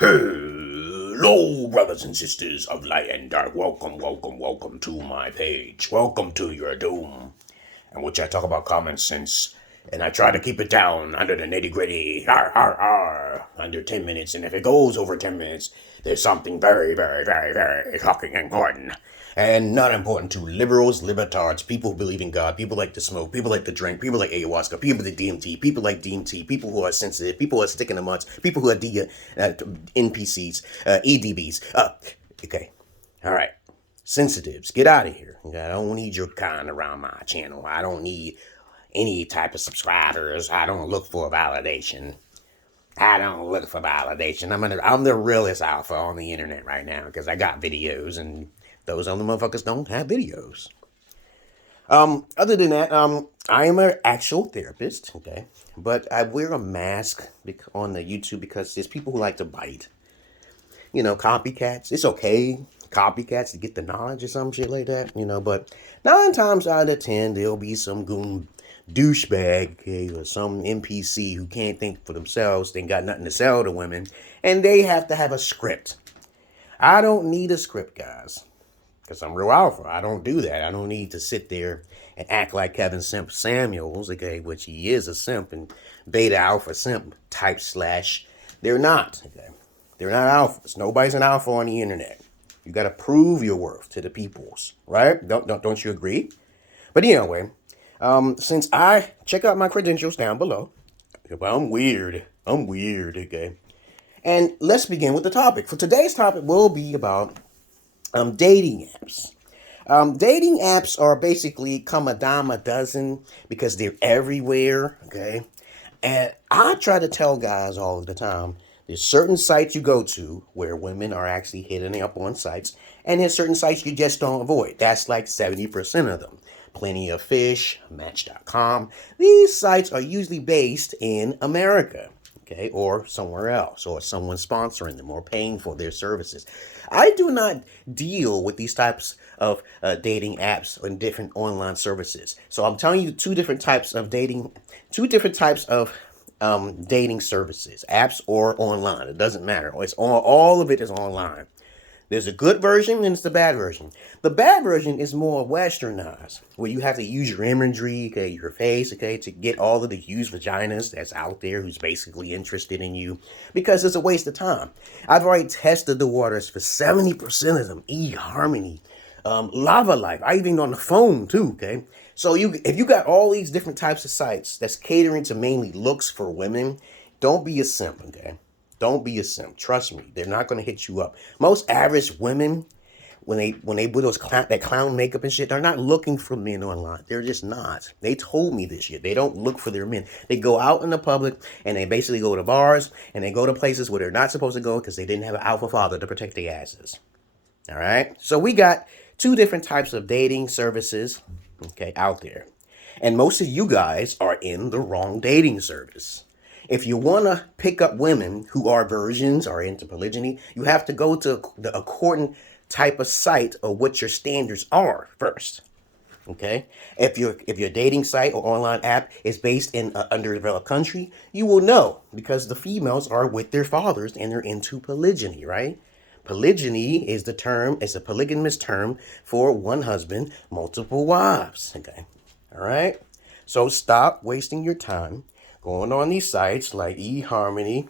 Hello, brothers and sisters of light and dark. Welcome to my page. Welcome to your doom, in which I talk about common sense, and I try to keep it down under the nitty gritty, under 10 minutes. And if it goes over 10 minutes, there's something very fucking important. And not important to liberals, libertards, people who believe in God, people like to smoke, people like to drink, people like ayahuasca, people like DMT, people like DMT, people who are sensitive, people who are sticking the mutts, people who are NPCs, EDBs. Okay. All right. Sensitives, get out of here. I don't need your kind around my channel. I don't need any type of subscribers. I don't look for validation. I'm the realest alpha on the internet right now because I got videos, and those other motherfuckers don't have videos. Other than that, I am an actual therapist, okay? But I wear a mask on the YouTube because there's people who like to bite. Copycats. It's okay. Copycats to get the knowledge or some shit like that, but 9 times out of 10, there'll be some goon douchebag, okay, or some NPC who can't think for themselves, they ain't got nothing to sell to women, and they have to have a script. I don't need a script, guys, because I'm real alpha. I don't do that. I don't need to sit there and act like Kevin Simp Samuels, okay, which he is a simp and beta alpha simp type / they're not, okay. They're not alphas. Nobody's an alpha on the internet. You got to prove your worth to the peoples, right? Don't you agree? But anyway, since I check out my credentials down below, I'm weird, okay. And let's begin with the topic. For today's topic will be about dating apps. Dating apps are basically come a dime a dozen because they're everywhere, okay? And I try to tell guys all of the time, there's certain sites you go to where women are actually hitting up on sites, and there's certain sites you just don't avoid. That's like 70% of them. Plenty of Fish, Match.com. These sites are usually based in America, okay, or somewhere else, or someone sponsoring them or paying for their services. I do not deal with these types of dating apps and different online services. So I'm telling you two different types of dating services, apps or online. It doesn't matter. All of it is online. There's a good version and it's the bad version. The bad version is more westernized, where you have to use your imagery, okay, your face, okay, to get all of the used vaginas that's out there who's basically interested in you, because it's a waste of time. I've already tested the waters for 70% of them. eHarmony, Lava Life. I even on the phone too, okay? So if you got all these different types of sites that's catering to mainly looks for women, don't be a simp, okay? Don't be a simp. Trust me, they're not going to hit you up. Most average women, when they put that clown makeup and shit, they're not looking for men online. They're just not. They told me this shit. They don't look for their men. They go out in the public and they basically go to bars and they go to places where they're not supposed to go because they didn't have an alpha father to protect their asses. All right? So we got 2 different types of dating services, okay, out there. And most of you guys are in the wrong dating service. If you want to pick up women who are virgins or into polygyny, you have to go to the accordant type of site of what your standards are first. Okay? If your dating site or online app is based in an underdeveloped country, you will know because the females are with their fathers and they're into polygyny, right? Polygyny is it's a polygamous term for one husband, multiple wives. Okay? All right? So stop wasting your time going on these sites like eHarmony,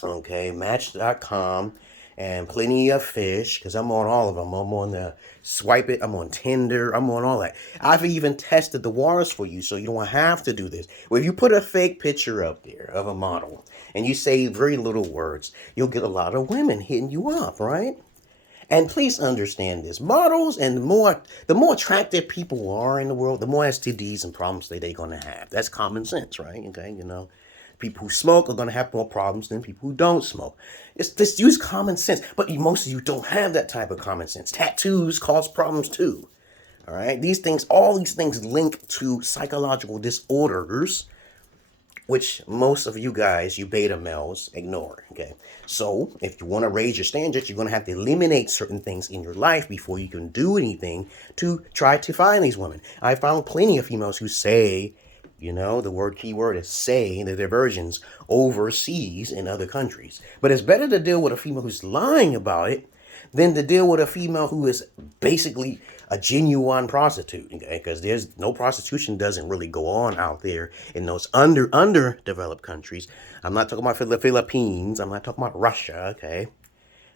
okay, Match.com, and Plenty of Fish, because I'm on all of them. I'm on the Swipe It, I'm on Tinder, I'm on all that. I've even tested the waters for you, so you don't have to do this. Well, if you put a fake picture up there of a model, and you say very little words, you'll get a lot of women hitting you up, right? And please understand this. Models and the more attractive people are in the world, the more STDs and problems they're going to have. That's common sense, right? Okay, people who smoke are going to have more problems than people who don't smoke. Just use common sense. But most of you don't have that type of common sense. Tattoos cause problems too. All right? All these things link to psychological disorders, which most of you guys, you beta males, ignore, okay? So if you want to raise your standards, you're going to have to eliminate certain things in your life before you can do anything to try to find these women. I found plenty of females who say You know, the keyword is say, that there are versions overseas in other countries. But it's better to deal with a female who's lying about it than to deal with a female who is basically a genuine prostitute. Okay, because there's no prostitution doesn't really go on out there in those underdeveloped countries. I'm not talking about the Philippines. I'm not talking about Russia. Okay.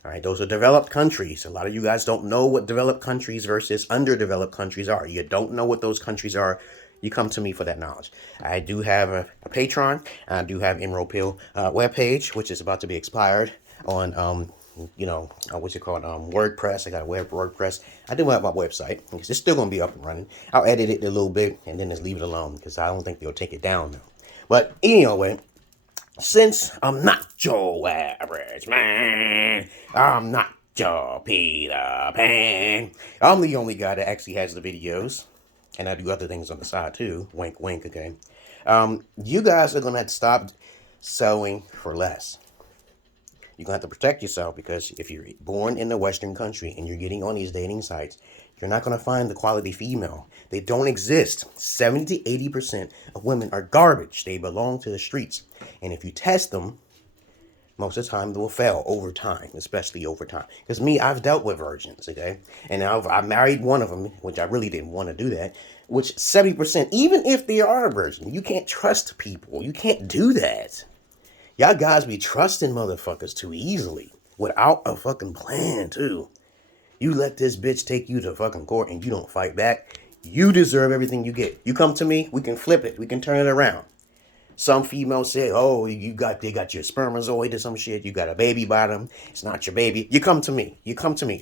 All right, those are developed countries. A lot of you guys don't know what developed countries versus underdeveloped countries are. You don't know what those countries are. You come to me for that knowledge. I do have a Patreon. I do have Emerald Pill webpage, which is about to be expired on, what's it called? WordPress. I got a WordPress. I do have my website. It's still going to be up and running. I'll edit it a little bit and then just leave it alone because I don't think they'll take it down now. But anyway, since I'm not your average man, I'm not your Peter Pan, I'm the only guy that actually has the videos, and I do other things on the side too, wink wink, okay? You guys are going to have to stop selling for less. You're going to have to protect yourself, because if you're born in a Western country and you're getting on these dating sites, you're not going to find the quality female. They don't exist. 70 to 80% of women are garbage. They belong to the streets. And if you test them, most of the time they will fail over time, especially over time. Because me, I've dealt with virgins, okay? And I married one of them, which I really didn't want to do that, which 70%, even if they are a virgin, you can't trust people. You can't do that. Y'all guys be trusting motherfuckers too easily without a fucking plan, too. You let this bitch take you to fucking court and you don't fight back, you deserve everything you get. You come to me, we can flip it. We can turn it around. Some females say, oh, they got your spermatozoid or some shit. You got a baby by them. It's not your baby. You come to me.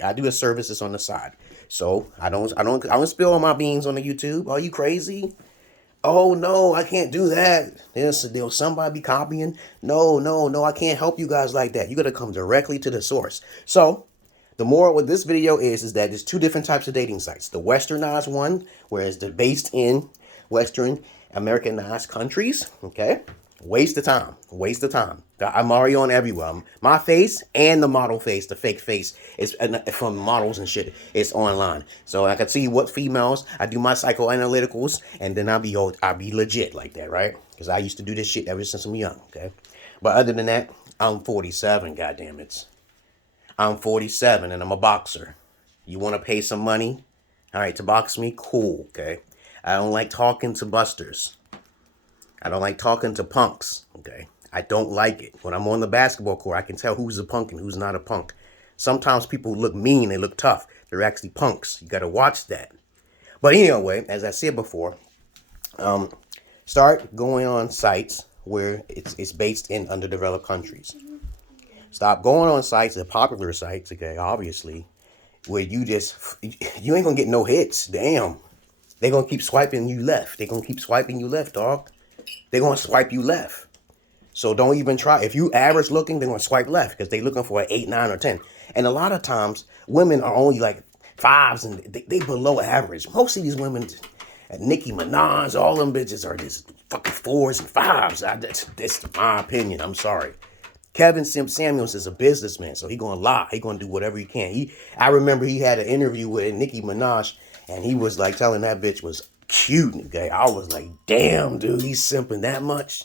I do the services on the side. So I don't spill all my beans on the YouTube. Are you crazy? Oh, no, I can't do that. There's somebody be copying. No, I can't help you guys like that. You got to come directly to the source. So the moral with this video is that there's two different types of dating sites. The Westernized one, whereas they're based in Western Americanized countries, okay? Waste of time. I'm already on everywhere. My face and the model face, the fake face, is from models and shit. It's online. So I can see what females, I do my psychoanalyticals, and then I'll be legit like that, right? Because I used to do this shit ever since I'm young, okay? But other than that, I'm 47, goddammit. I'm 47 and I'm a boxer. You want to pay some money? All right, to box me? Cool, okay? I don't like talking to busters. I don't like talking to punks, okay? I don't like it. When I'm on the basketball court, I can tell who's a punk and who's not a punk. Sometimes people look mean, they look tough. They're actually punks. You got to watch that. But anyway, as I said before, start going on sites where it's based in underdeveloped countries. Stop going on sites, the popular sites, okay, obviously, where you ain't gonna get no hits. Damn. They're gonna keep swiping you left. Dog. They're gonna swipe you left. So don't even try. If you average looking, they're gonna swipe left because they're looking for an 8, 9, or 10. And a lot of times, women are only like 5s and they below average. Most of these women, Nicki Minaj, all them bitches are just fucking 4s and 5s. That's my opinion. I'm sorry. Kevin Samuels is a businessman, so he gonna lie. He gonna do whatever he can. I remember he had an interview with Nicki Minaj, and he was like telling that bitch was cute. Okay, I was like, damn, dude, he's simping that much.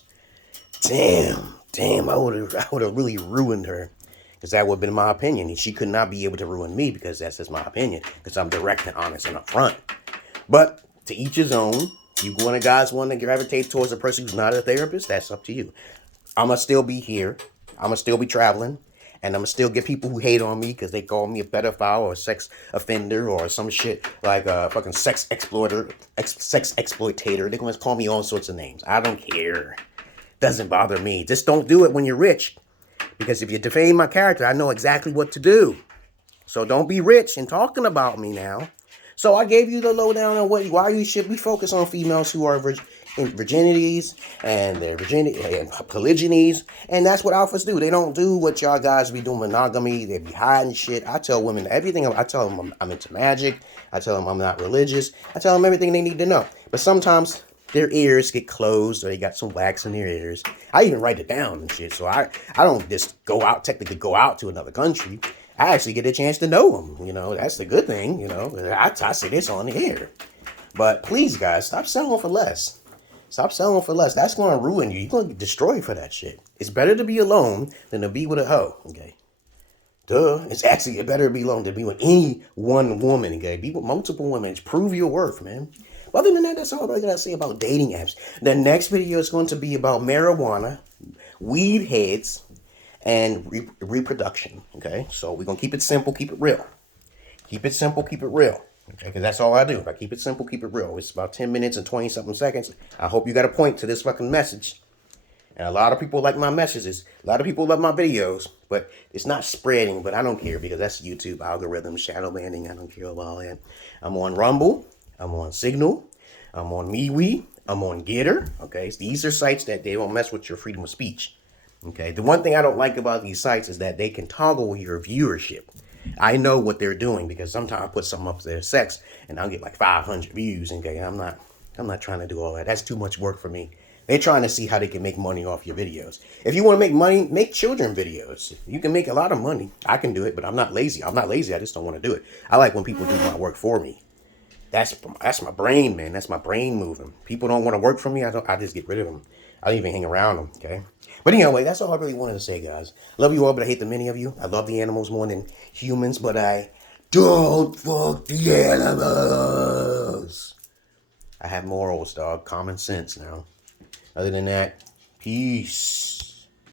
Damn, I would have really ruined her, because that would have been my opinion. She could not be able to ruin me because that's just my opinion, because I'm direct and honest and upfront. But to each his own. You guys want to gravitate towards a person who's not a therapist, that's up to you. I'm gonna still be here. I'm going to still be traveling, and I'm going to still get people who hate on me because they call me a pedophile or a sex offender or some shit like a fucking sex exploitator. They're going to call me all sorts of names. I don't care. Doesn't bother me. Just don't do it when you're rich, because if you defame my character, I know exactly what to do. So don't be rich and talking about me now. So I gave you the lowdown on why you should be focused on females who are virginities and their virginity and polygynies, and that's what alphas do. They don't do what y'all guys be doing, monogamy. They be hiding shit. I tell women everything. I tell them I'm into magic. I tell them I'm not religious. I tell them everything they need to know. But sometimes their ears get closed or they got some wax in their ears. I even write it down and shit. So I don't just technically go out to another country. I actually get a chance to know them. You know, that's the good thing. You know, I say this on the air. But please, guys, stop selling for less. Stop selling for less. That's going to ruin you. You're going to get destroyed for that shit. It's better to be alone than to be with a hoe. Okay. Duh. It's actually better to be alone than to be with any one woman. Okay. Be with multiple women. Prove your worth, man. But other than that, that's all I got to say about dating apps. The next video is going to be about marijuana, weed heads, and reproduction. Okay. So we're going to keep it simple, keep it real. Keep it simple, keep it real. Okay, because that's all I do. If I keep it simple, keep it real. It's about 10 minutes and 20-something seconds. I hope you got a point to this fucking message. And a lot of people like my messages. A lot of people love my videos. But it's not spreading. But I don't care because that's YouTube algorithm, shadow banning. I don't care about all that. I'm on Rumble. I'm on Signal. I'm on MeWe. I'm on Getter. Okay, so these are sites that they don't mess with your freedom of speech. Okay, the one thing I don't like about these sites is that they can toggle your viewership. I know what they're doing because sometimes I put something up there sex and I'll get like 500 views. Okay, I'm not trying to do all that. That's too much work for me. They're trying to see how they can make money off your videos. If you want to make money, make children videos. You can make a lot of money. I can do it, but I'm not lazy. I'm not lazy. I just don't want to do it. I like when people do my work for me. That's my brain, man. That's my brain moving. People don't want to work for me. I just get rid of them. I don't even hang around them. Okay. But anyway, that's all I really wanted to say, guys. Love you all, but I hate the many of you. I love the animals more than humans, but I don't fuck the animals. I have morals, dog. Common sense now. Other than that, peace.